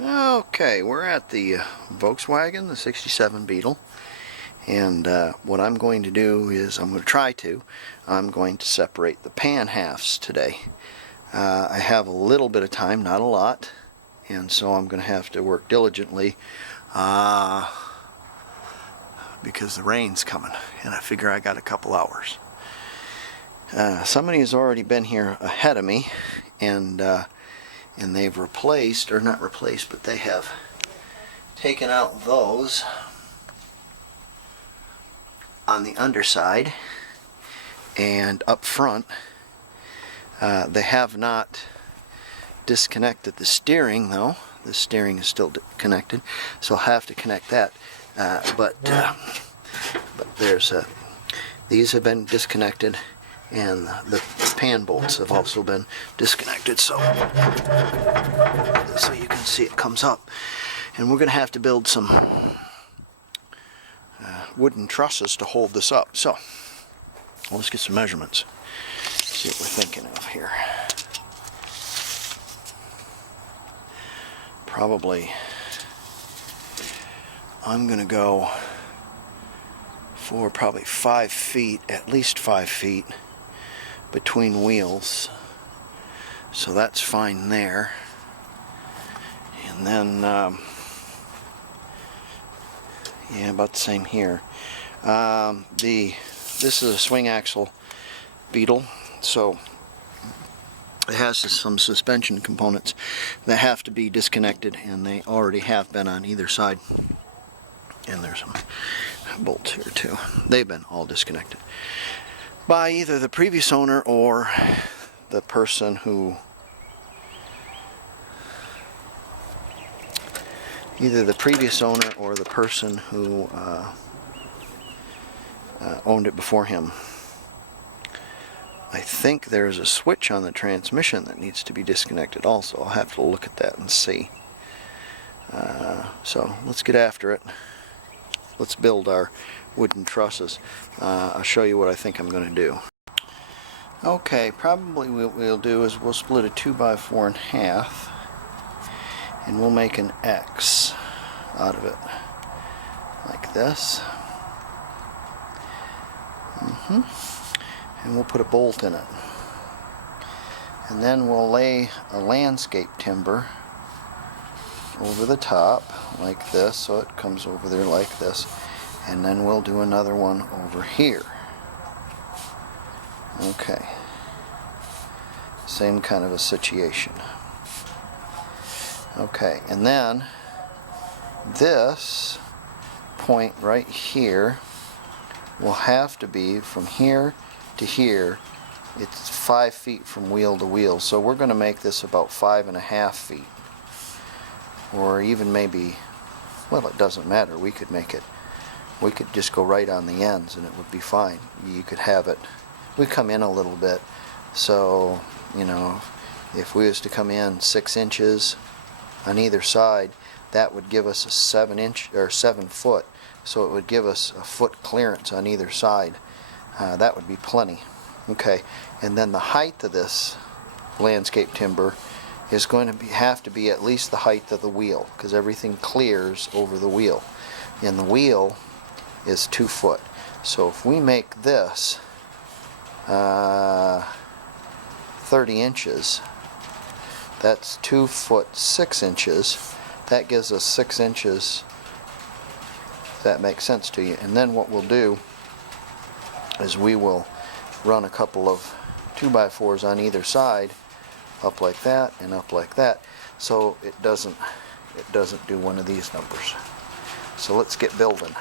Okay, we're at the Volkswagen, the 67 Beetle, and what I'm going to do is I'm going to separate the pan halves today. I have a little bit of time, not a lot, and so I'm going to have to work diligently because the rain's coming, and I figure I got a couple hours. Somebody has already been here ahead of me, and they've replaced, or not replaced, but they have taken out those on the underside, and up front they have not disconnected the steering though. The steering is still connected, so I'll have to connect that, but there's these have been disconnected, and the pan bolts have also been disconnected, so you can see it comes up, and we're going to have to build some wooden trusses to hold this up. So let's get some measurements, see what we're thinking of here. Probably I'm going to go for probably 5 feet, at least 5 feet between wheels, so that's fine there. And then yeah, about the same here. This is a swing axle Beetle, so it has some suspension components that have to be disconnected, and they already have been on either side. And there's some bolts here too. They've been all disconnected by either the previous owner or the person who owned it before him. I think there's a switch on the transmission that needs to be disconnected also. I'll have to look at that and see. So let's get after it. Let's build our wooden trusses. I'll show you what I think I'm going to do. Okay, probably what we'll do is we'll split a 2x4 in half, and we'll make an X out of it, like this. And we'll put a bolt in it. And then we'll lay a landscape timber over the top like this, so it comes over there like this, and then we'll do another one over here. Okay, same kind of a situation. Okay, and then this point right here will have to be from here to here. It's 5 feet from wheel to wheel, so we're going to make this about 5.5 feet. Or even maybe, well, it doesn't matter. We could just go right on the ends and it would be fine. You could have it, we come in a little bit, so, you know, if we was to come in 6 inches on either side, that would give us a 7 foot, so it would give us a foot clearance on either side. That would be plenty. Okay, and then the height of this landscape timber is going to have to be at least the height of the wheel, because everything clears over the wheel, and the wheel is 2 foot. So if we make this 30 inches, that's 2 foot 6 inches. That gives us 6 inches, if that makes sense to you. And then what we'll do is we will run a couple of 2x4s on either side, up like that and up like that, so it doesn't do one of these numbers. So let's get building.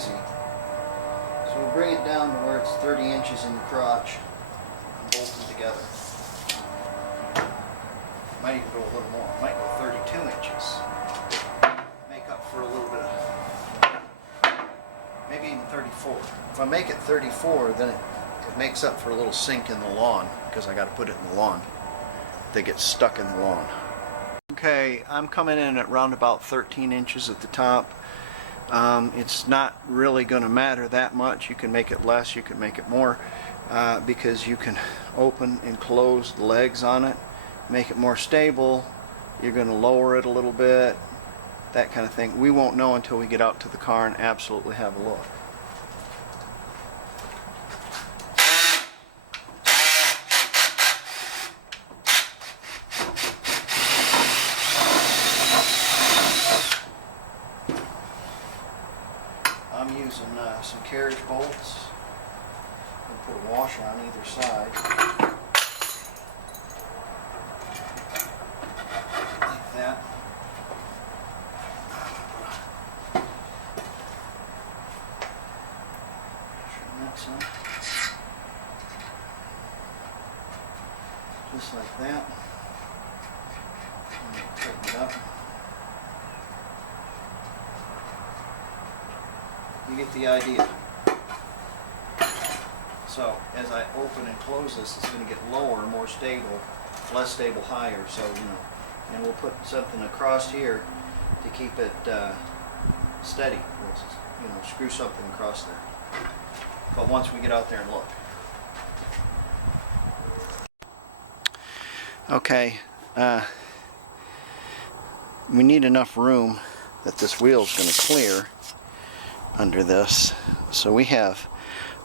easy. So we'll bring it down to where it's 30 inches in the crotch and bolt them together. Might even go a little more. Might go 32 inches. Make up for a little bit of, maybe even 34. If I make it 34, then it makes up for a little sink in the lawn, because I got to put it in the lawn. They get stuck in the lawn. Okay, I'm coming in at around about 13 inches at the top. It's not really going to matter that much. You can make it less, you can make it more, because you can open and close the legs on it, make it more stable. You're going to lower it a little bit, that kind of thing. We won't know until we get out to the car and absolutely have a look. I'm using some carriage bolts. I'm going to put a washer on either side. Like that. Just like that. And tighten it up. You get the idea. So as I open and close this, it's going to get lower, more stable, less stable, higher. So and we'll put something across here to keep it steady. We'll screw something across there. But once we get out there and look. Okay, we need enough room that this wheel is going to clear under this, so we have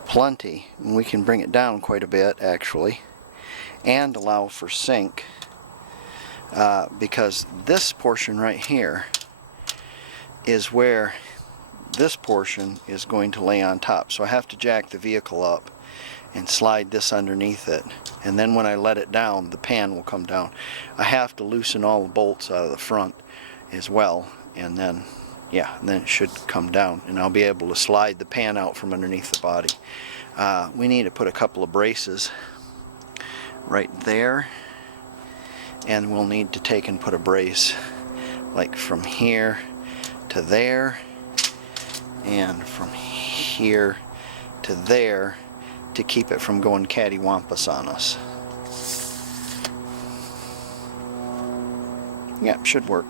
plenty, and we can bring it down quite a bit actually, and allow for sink, because this portion right here is where this portion is going to lay on top. So I have to jack the vehicle up and slide this underneath it, and then when I let it down, the pan will come down. I have to loosen all the bolts out of the front as well, and then it should come down, and I'll be able to slide the pan out from underneath the body. We need to put a couple of braces right there, and we'll need to take and put a brace like from here to there, and from here to there, to keep it from going cattywampus on us. Yeah, should work.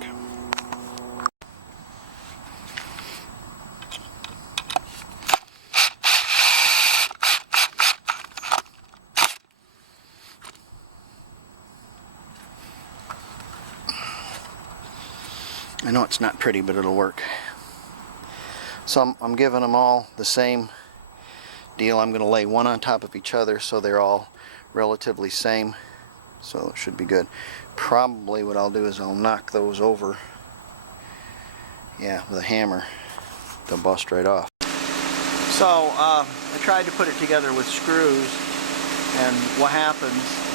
I know it's not pretty, but it'll work. So I'm giving them all the same deal. I'm going to lay one on top of each other so they're all relatively same. So it should be good. Probably what I'll do is I'll knock those over. Yeah, with a hammer. They'll bust right off. So I tried to put it together with screws, and what happens is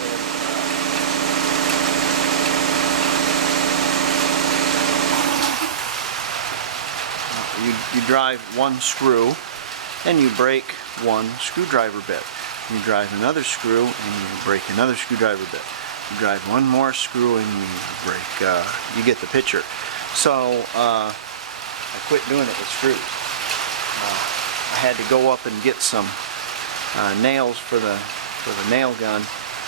you drive one screw and you break one screwdriver bit. You drive another screw and you break another screwdriver bit. You drive one more screw and you break, you get the picture. So I quit doing it with screws. I had to go up and get some nails for the nail gun,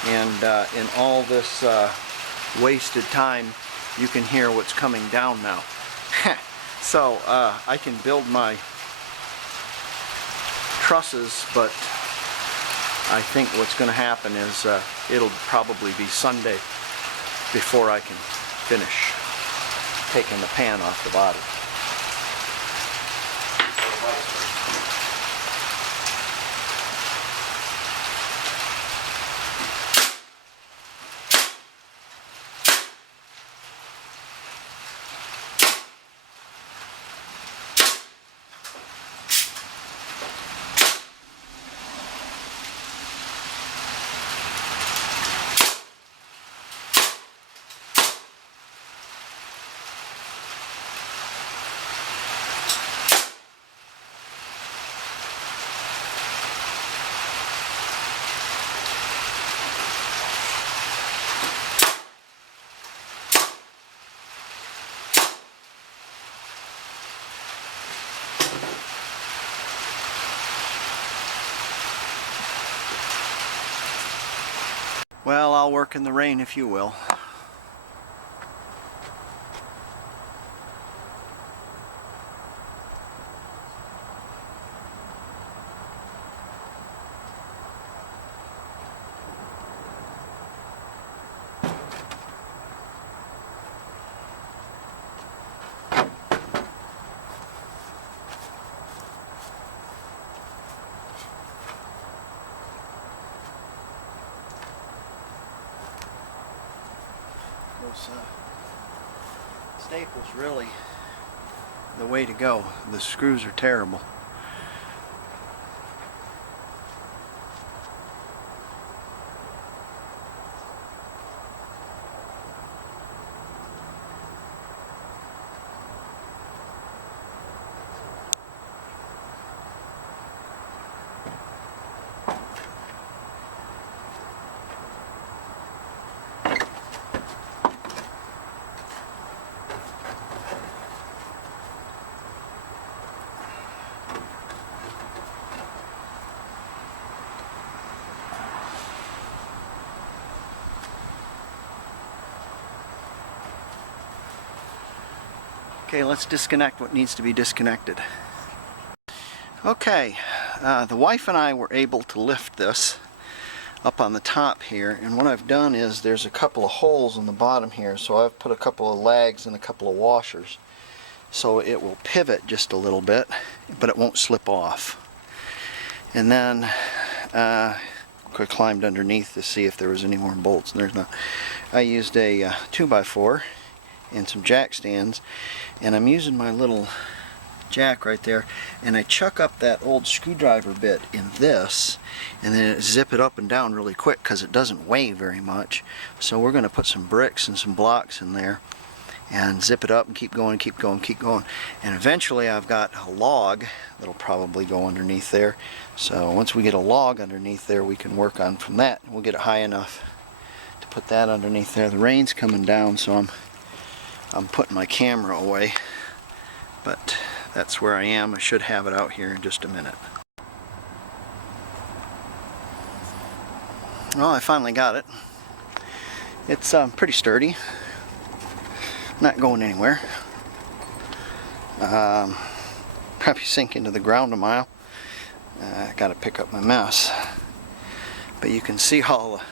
and in all this wasted time, you can hear what's coming down now. So I can build my trusses, but I think what's going to happen is it'll probably be Sunday before I can finish taking the pan off the body. Well, I'll work in the rain if you will. Those staples really the way to go. The screws are terrible. Okay, let's disconnect what needs to be disconnected. Okay, the wife and I were able to lift this up on the top here, and what I've done is there's a couple of holes in the bottom here, so I've put a couple of lags and a couple of washers so it will pivot just a little bit, but it won't slip off. And then I climbed underneath to see if there was any more bolts, and there's not. I used a 2x4 and some jack stands, and I'm using my little jack right there, and I chuck up that old screwdriver bit in this, and then zip it up and down really quick because it doesn't weigh very much. So we're going to put some bricks and some blocks in there and zip it up and keep going, keep going, keep going, and eventually I've got a log that'll probably go underneath there. So once we get a log underneath there, we can work on from that, and we'll get it high enough to put that underneath there. The rain's coming down, so I'm putting my camera away, but that's where I am. I should have it out here in just a minute. Well, I finally got it. It's pretty sturdy, not going anywhere. Probably sink into the ground a mile. I gotta pick up my mess, but you can see all the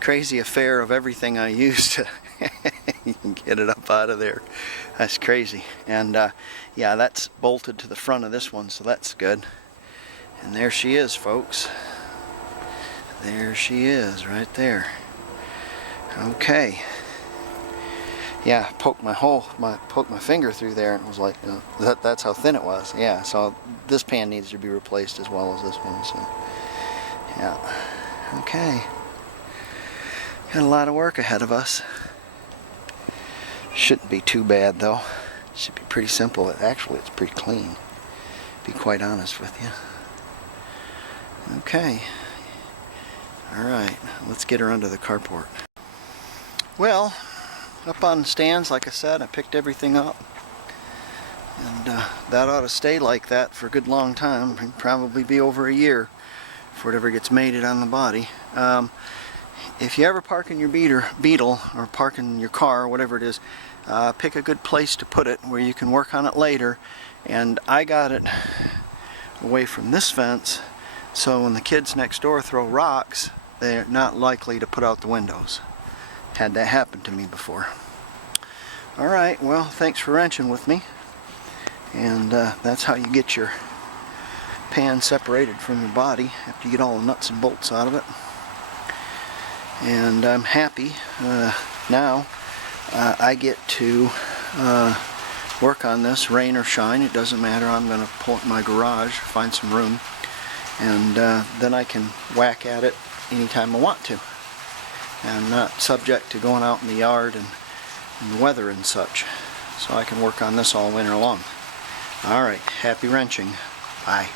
crazy affair of everything I used to you can get it up out of there. That's crazy. And yeah, that's bolted to the front of this one, so that's good. And there she is, folks. There she is right there. Okay. Yeah, poked my finger through there, and it was like that's how thin it was. Yeah, so this pan needs to be replaced as well as this one. So yeah. Okay. Got a lot of work ahead of us. Shouldn't be too bad though. Should be pretty simple. Actually, it's pretty clean, to be quite honest with you. Okay. Alright, let's get her under the carport. Well, up on the stands, like I said, I picked everything up. And that ought to stay like that for a good long time. It'll probably be over a year before it ever gets mated on the body. If you ever park in your Beetle or park in your car, whatever it is, pick a good place to put it where you can work on it later. And I got it away from this fence, so when the kids next door throw rocks, they're not likely to put out the windows. Had that happen to me before. Alright, well, thanks for wrenching with me. And that's how you get your pan separated from your body after you get all the nuts and bolts out of it. And I'm happy now I get to work on this, rain or shine, it doesn't matter. I'm going to pull up my garage, find some room, and then I can whack at it anytime I want to. And I'm not subject to going out in the yard and the weather and such. So I can work on this all winter long. Alright, happy wrenching. Bye.